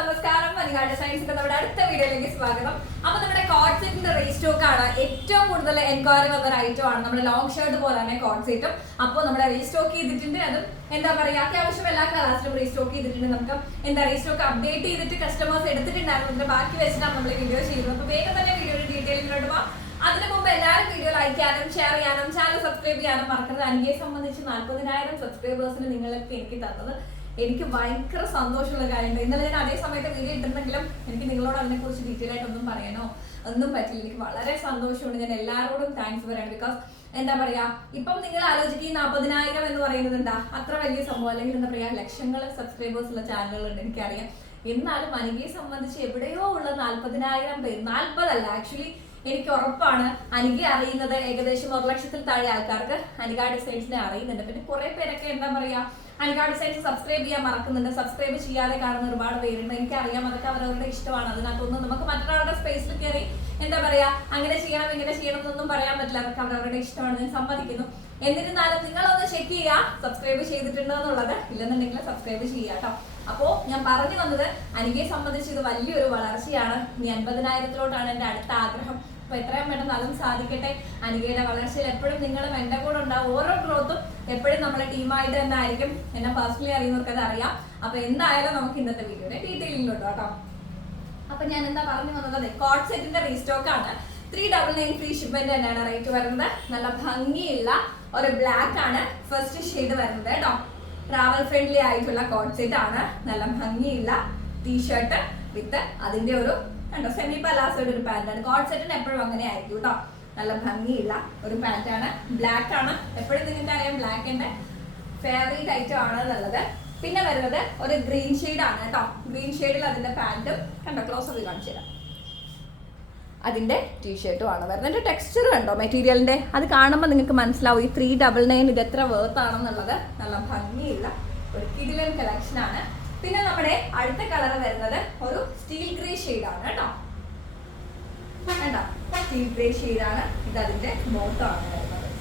നമസ്കാരം. മനികാട് സയൻസിന്റെ നമ്മുടെ അടുത്ത വീഡിയോയിലേക്ക് സ്വാഗതം. അപ്പൊ നമ്മുടെ കോഡ് സെറ്റിന്റെ റീസ്റ്റോക്ക് ആണ് ഏറ്റവും കൂടുതൽ എൻക്വയറി വന്ന ഒരു ഐറ്റം ആണ്. നമ്മുടെ ലോങ് ഷർട്ട് പോലെ തന്നെ കോഡ് സെറ്റും അപ്പോൾ നമ്മുടെ റീസ്റ്റോക്ക് ചെയ്തിട്ടുണ്ട്. അതും എന്താ പറയാ അത്യാവശ്യം എല്ലാ ക്ലാസ്സിലും റീസ്റ്റോക്ക് ചെയ്തിട്ടുണ്ട്. നമുക്ക് എന്താ റീസ്റ്റോക്ക് അപ്ഡേറ്റ് ചെയ്തിട്ട് കസ്റ്റമേഴ്സ് എടുത്തിട്ടുണ്ടായിരുന്നു. അതിന്റെ ബാക്കി വെച്ചിട്ടാണ് നമ്മൾ വീഡിയോ ചെയ്യുന്നത്. അപ്പൊ വേഗം തന്നെ വീഡിയോയുടെ ഡീറ്റെയിലിലോട്ട് പോവാം. അതിനു മുമ്പ് എല്ലാവരും വീഡിയോ ലൈക്ക് ചെയ്യാനും ഷെയർ ചെയ്യാനും ചാനൽ സബ്സ്ക്രൈബ് ചെയ്യാനും മറക്കരുത്. അനിയെ സംബന്ധിച്ച് നാൽപ്പതിനായിരം സബ്സ്ക്രൈബേഴ്സിന് നിങ്ങളൊക്കെ എനിക്ക് തന്നത്. എനിക്ക് ഭയങ്കര സന്തോഷമുള്ള കാര്യമുണ്ട്. ഇന്നലെ ഞാൻ അതേ സമയത്ത് വീഡിയോ ഇട്ടിട്ടുണ്ടെങ്കിലും എനിക്ക് നിങ്ങളോട് അതിനെക്കുറിച്ച് ഡീറ്റെയിൽ ആയിട്ട് ഒന്നും പറയാനോ ഒന്നും പറ്റില്ല എനിക്ക് വളരെ സന്തോഷമുണ്ട്. ഞാൻ എല്ലാവരോടും താങ്ക്സ് പറയാണ്. ബിക്കോസ് എന്താ പറയാ ഇപ്പം നിങ്ങൾ ആലോചിക്കുക ഈ നാൽപ്പതിനായിരം എന്ന് പറയുന്നത് എന്താ? അത്ര വലിയ സംഭവം. അല്ലെങ്കിൽ എന്താ പറയാ ലക്ഷങ്ങൾ സബ്സ്ക്രൈബേഴ്സ് ഉള്ള ചാനലുകളുണ്ട് എനിക്കറിയാം. എന്നാലും അനികയെ സംബന്ധിച്ച് എവിടെയോ ഉള്ള നാൽപ്പതിനായിരം പേര് നാൽപ്പതല്ല ആക്ച്വലി എനിക്ക് ഉറപ്പാണ് അനിക അറിയുന്നത് ഏകദേശം ഒരു ലക്ഷത്തിൽ താഴെ ആൾക്കാർക്ക് അനിക ഡിസൈൻസിനെ അറിയുന്നുണ്ട്. പിന്നെ കുറെ പേരൊക്കെ എന്താ പറയാ അനിക ഡിസൈൻസ് സബ്സ്ക്രൈബ് ചെയ്യാൻ മറക്കുന്നുണ്ട്. സബ്സ്ക്രൈബ് ചെയ്യാതെ കാണുന്ന ഒരുപാട് പേരുണ്ട്. എനിക്കറിയാം അതൊക്കെ അവരവരുടെ ഇഷ്ടമാണ്. അതിനകത്തൊന്നും നമുക്ക് മറ്റൊരാളുടെ സ്പേസിൽ കയറി എന്താ പറയാ അങ്ങനെ ചെയ്യണം ഇങ്ങനെ ചെയ്യണം എന്നൊന്നും പറയാൻ പറ്റില്ല. അതൊക്കെ അവരവരുടെ ഇഷ്ടമാണ്. ഞാൻ സമ്മതിക്കുന്നു. എന്നിരുന്നാലും നിങ്ങളൊന്ന് ചെക്ക് ചെയ്യുക സബ്സ്ക്രൈബ് ചെയ്തിട്ടുണ്ടോ എന്നുള്ളത്. ഇല്ലെന്നുണ്ടെങ്കിൽ സബ്സ്ക്രൈബ് ചെയ്യുക അപ്പോ ഞാൻ പറഞ്ഞു വന്നത് അനികയെ സംബന്ധിച്ച് ഇത് വലിയൊരു വളർച്ചയാണ്. ഇനി അൻപതിനായിരത്തിലോട്ടാണ് എന്റെ അടുത്ത ആഗ്രഹം. അപ്പൊ എത്രയും പെട്ടെന്ന് അതും സാധിക്കട്ടെ. അനികയുടെ വളർച്ചയിൽ എപ്പോഴും നിങ്ങളും എന്റെ കൂടെ ഉണ്ടാവും. ഓരോ ഗ്രോത്തും എപ്പോഴും നമ്മളെ ടീമായിട്ട് തന്നെ ആയിരിക്കും. എന്നെ പേഴ്സണലി അറിയുന്നവർക്ക് അത് അറിയാം. അപ്പൊ എന്തായാലും നമുക്ക് ഇന്നത്തെ വീഡിയോയുടെ ഡീറ്റെയിലിംഗിലോട്ടോ കേട്ടോ. അപ്പൊ ഞാൻ എന്താ പറഞ്ഞു വന്നത്? കോഡ് സെറ്റിന്റെ റീസ്റ്റോക്ക് ആണ്. Three double nine free shipment തന്നെയാണ് റേറ്റ് വരുന്നത്. നല്ല ഭംഗിയുള്ള ഒരു ബ്ലാക്ക് ആണ് ഫസ്റ്റ് ഷെയ്ഡ് വരുന്നത് കേട്ടോ. ട്രാവൽ ഫ്രണ്ട്ലി ആയിട്ടുള്ള കോഡ് സെറ്റ് ആണ്. നല്ല ഭംഗിയുള്ള ടീഷർട്ട് വിത്ത് അതിന്റെ ഒരു കണ്ടോ? സെമി പലാസോയുടെ ഒരു പാന്റാണ് കോഡ് സെറ്റിന് എപ്പോഴും അങ്ങനെ ആയിരിക്കും കേട്ടോ നല്ല ഭംഗിയുള്ള ഒരു പാന്റ് ബ്ലാക്ക് ആണ്. എപ്പോഴും നിങ്ങൾക്ക് അറിയാം ബ്ലാക്കിന്റെ ഫേവറേറ്റ് ഐറ്റം ആണ് എന്നുള്ളത്. പിന്നെ വരുന്നത് ഒരു ഗ്രീൻ ഷെയ്ഡ് ആണ് കേട്ടോ ഗ്രീൻ ഷെയ്ഡിൽ അതിന്റെ പാന്റും കണ്ടോ? ക്ലോസ് ഒക്കെ കാണിച്ചു തരാം. അതിന്റെ ടീഷർട്ടും ആണ്. വരുന്നത് ടെക്സ്ചർ കണ്ടോ? മെറ്റീരിയലിന്റെ അത് കാണുമ്പോൾ നിങ്ങൾക്ക് മനസ്സിലാവും ഈ ത്രീ ഡബിൾ നയൻ ഇത് എത്ര വേർത്ത് ആണെന്നുള്ളത്. നല്ല ഭംഗിയുള്ള ഒരു കിടിലൻ കളക്ഷനാണ് പിന്നെ നമ്മുടെ അടുത്ത കളർ വരുന്നത് ഒരു സ്റ്റീൽ ഗ്രേ ആണ് കേട്ടോ. കണ്ടോ? സ്റ്റീൽ ഗ്രേ ആണ്. ഇത് അതിന്റെ ബോട്ടം ആണ്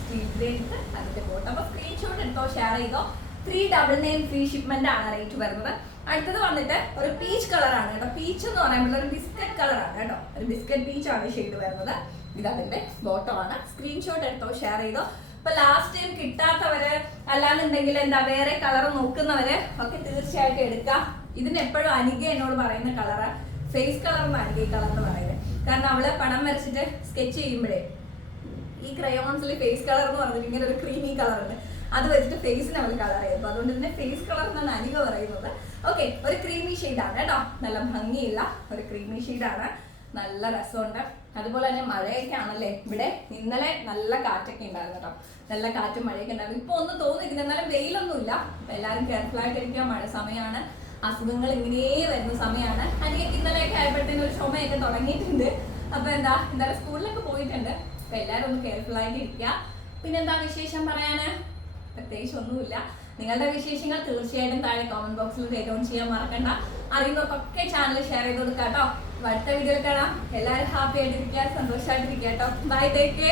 സ്റ്റീൽ ഗ്രേ ഇത് അതിന്റെ ബോട്ട് അപ്പൊ സ്ക്രീൻഷോട്ട് എടുത്തോ ഷെയർ ചെയ്തോ. ത്രീ ഡബിൾ ഫ്രീ ഷിപ്മെന്റ് ആണ് റേറ്റ് വരുന്നത്. അടുത്തത് വന്നിട്ട് ഒരു പീച്ച് കളർ ആണ് കേട്ടോ. പീച്ച് എന്ന് പറയുമ്പോൾ ഒരു ബിസ്ക്കറ്റ് കളർ ആണ് കേട്ടോ. ഒരു ബിസ്ക്കറ്റ് പീച്ച് ആണ് ഷെയ്ഡ് വരുന്നത്. ഇത് അതിന്റെ ആണ്. സ്ക്രീൻഷോട്ട് എടുത്തോ ഷെയർ ചെയ്തോ. ഇപ്പൊ ലാസ്റ്റ് ടൈം കിട്ടാത്തവര് അല്ലാന്നുണ്ടെങ്കിൽ എന്താ വേറെ കളർ നോക്കുന്നവര് ഒക്കെ തീർച്ചയായിട്ടും എടുക്കാം. ഇതിന് എപ്പോഴും അനിക എന്നോട് പറയുന്ന കളറ് ഫേസ് കളർ എന്ന് അനിക കളർ എന്ന് പറയുന്നത്. കാരണം അവൾ പണം വരച്ചിട്ട് സ്കെച്ച് ചെയ്യുമ്പോഴേ ഈ ക്രയോൺസിൽ ഫേസ് കളർ എന്ന് പറഞ്ഞിട്ട് ഇങ്ങനെ ഒരു ക്രീമി കളർ ഉണ്ട്. അത് വെച്ചിട്ട് ഫേസിന് അവൾ കളർ ചെയ്തു അതുകൊണ്ട് തന്നെ ഫേസ് കളർ എന്നാണ് അനിക പറയുന്നത്. ഓക്കെ ഒരു ക്രീമി ആണ് കേട്ടോ. നല്ല ഭംഗിയുള്ള ഒരു ക്രീമി ആണ്. നല്ല രസമുണ്ട്. അതുപോലെ തന്നെ മഴയൊക്കെ ആണല്ലേ ഇവിടെ ഇന്നലെ നല്ല കാറ്റൊക്കെ ഉണ്ടായിരുന്നു കേട്ടോ. നല്ല കാറ്റും മഴയൊക്കെ ഉണ്ടായിരുന്നു. ഇപ്പൊ ഒന്ന് തോന്നിക്കുന്നു എന്നാലും വെയിലൊന്നുമില്ല. അപ്പൊ എല്ലാവരും ആയിട്ടിരിക്കുക. മഴ സമയമാണ്. അസുഖങ്ങൾ ഇങ്ങനെ വരുന്ന സമയമാണ്. അല്ലെങ്കിൽ ഇന്നലെയൊക്കെ ആയപ്പോഴത്തേനും ഒരു ചുമയൊക്കെ തുടങ്ങിയിട്ടുണ്ട്. അപ്പൊ എന്താ എന്തായാലും സ്കൂളിലൊക്കെ പോയിട്ടുണ്ട്. അപ്പൊ എല്ലാവരും ഒന്ന് കെയർഫുൾ ആയിട്ട് ഇരിക്കുക പിന്നെന്താ വിശേഷം പറയാന്? പ്രത്യേകിച്ച് ഒന്നുമില്ല. നിങ്ങളുടെ വിശേഷങ്ങൾ തീർച്ചയായിട്ടും താഴെ കോമന്റ് ബോക്സിൽ ഡൗൺ ചെയ്യാൻ മറക്കണ്ട. അറിയുന്നവർക്കൊക്കെ ചാനൽ ഷെയർ ചെയ്ത് കൊടുക്കാം കേട്ടോ അടുത്ത വീഡിയോയിൽ കാണാം. എല്ലാവരും ഹാപ്പി ആയിട്ടിരിക്കുക സന്തോഷമായിട്ടിരിക്കുക കേട്ടോ. Bye take